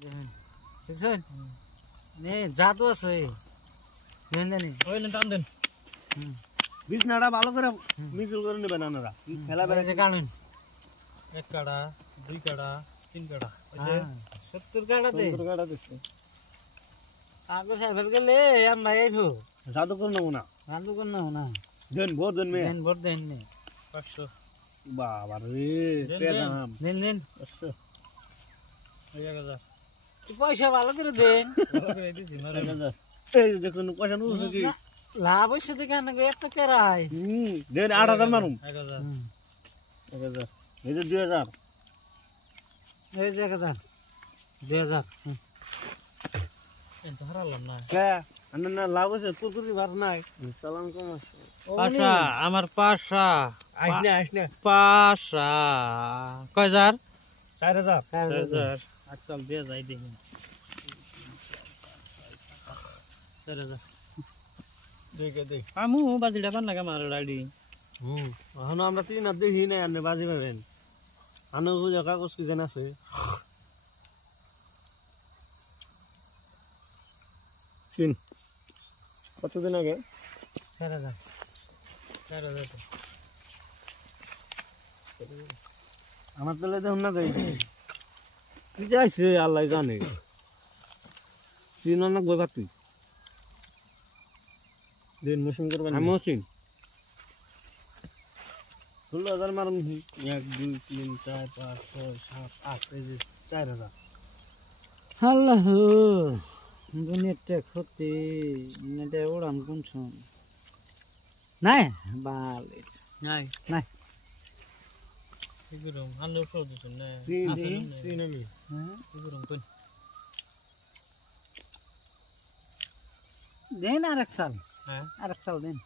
দেখছেন নে জাদু আছে দেন দেন ওই টান দেন বিছনাটা ভালো করে মিক্স করে নেবেন আপনারা খেলা বেড়ে যে কানুন 1 কাটা 2 কাটা 3 কাটা 70 কাটা দে কাটা দিচ্ছে আগে সাইফেল গেলে আম ভাই আইবো জাদু করে নেবো না জাদু কোন না দেন ভোট দেন মে দেন ভোট দেন নে 500 বাবা রে দাম দেন দেন 500 1000 পয়সা ভালো করে দেন ভালো করে দিছি মারে এই দেখুন পয়সা নুছে কি লাভ হইছে দেখে না এত কেরাই দেন 8000 মারুম 1000 1000 এই যে 2000 এই যে 1000 2000 এত হারালাম না কে না লাভ হইছে কুকুরি ভাত নাই সালাম কম আছে পাশা আমার পাশা আইসনে পাশা কয় হাজার 4000 4000 আজকাল দিয়ে যাই দেখি 4000 দেখে দেখ আমু বাজিটা পান না আমার ডাডি এখন আমরা তিন আর দেখি নাই আপনি বাজি পাবেন আনো বুঝা কাগজ কি জানা আছে চিন কতদিন আগে 4000 4000 আমার তাহলে দেখুন না যাই কি যাইছে আল্লাহ জানে চিন অনেক বই পাতি দিন মুসিম করবেন আমিও চিন 16000 মারুন 1 2 3 4 5 6 7 8 এই যে 4000 আল্লাহ নেটে ক্ষতি নেটে উড়ান কোন শুন নাই বাল নাই নাই এগুলো আন্দাজ সর দিছেন না চিন আমি এগুলো কোন দেন আরেক সাল হ্যাঁ আরেক সাল দেন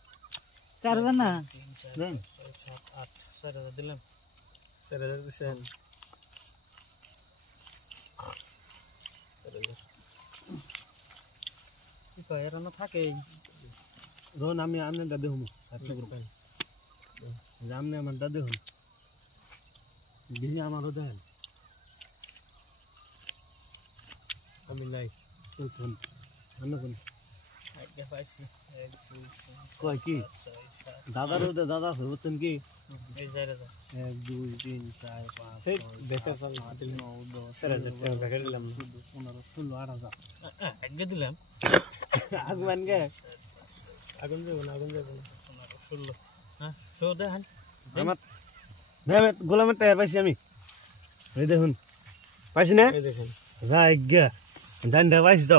4000 না 3 4 দেন 7 8 4000 দিলাম 4000 দিছেন কি কয় এর না থাকে রোন আমি আমনে দাদে হুম আচ্ছা গ্রুপ জামনে আমার দাদে হুম দিহি আমারও দেন আমি নাই তুই কোন আনো কোন আগে পাইছি 1 2 3 কয় কি দাদার ওদে দাদা হইতেন কি এই 4000 1 2 3 4 5 এই দেখে চল 8 9 10 4000 টাকা দিলাম 15 16 8000 আগে দিলাম আগুন গে আগুন দেব না 16 হ্যাঁ শো দেন আমার ভেবে গোলামের টায়ার পাইছি আমি এই দেখুন পাইছি না এই দেখেন যাই গা জান পাইছি তো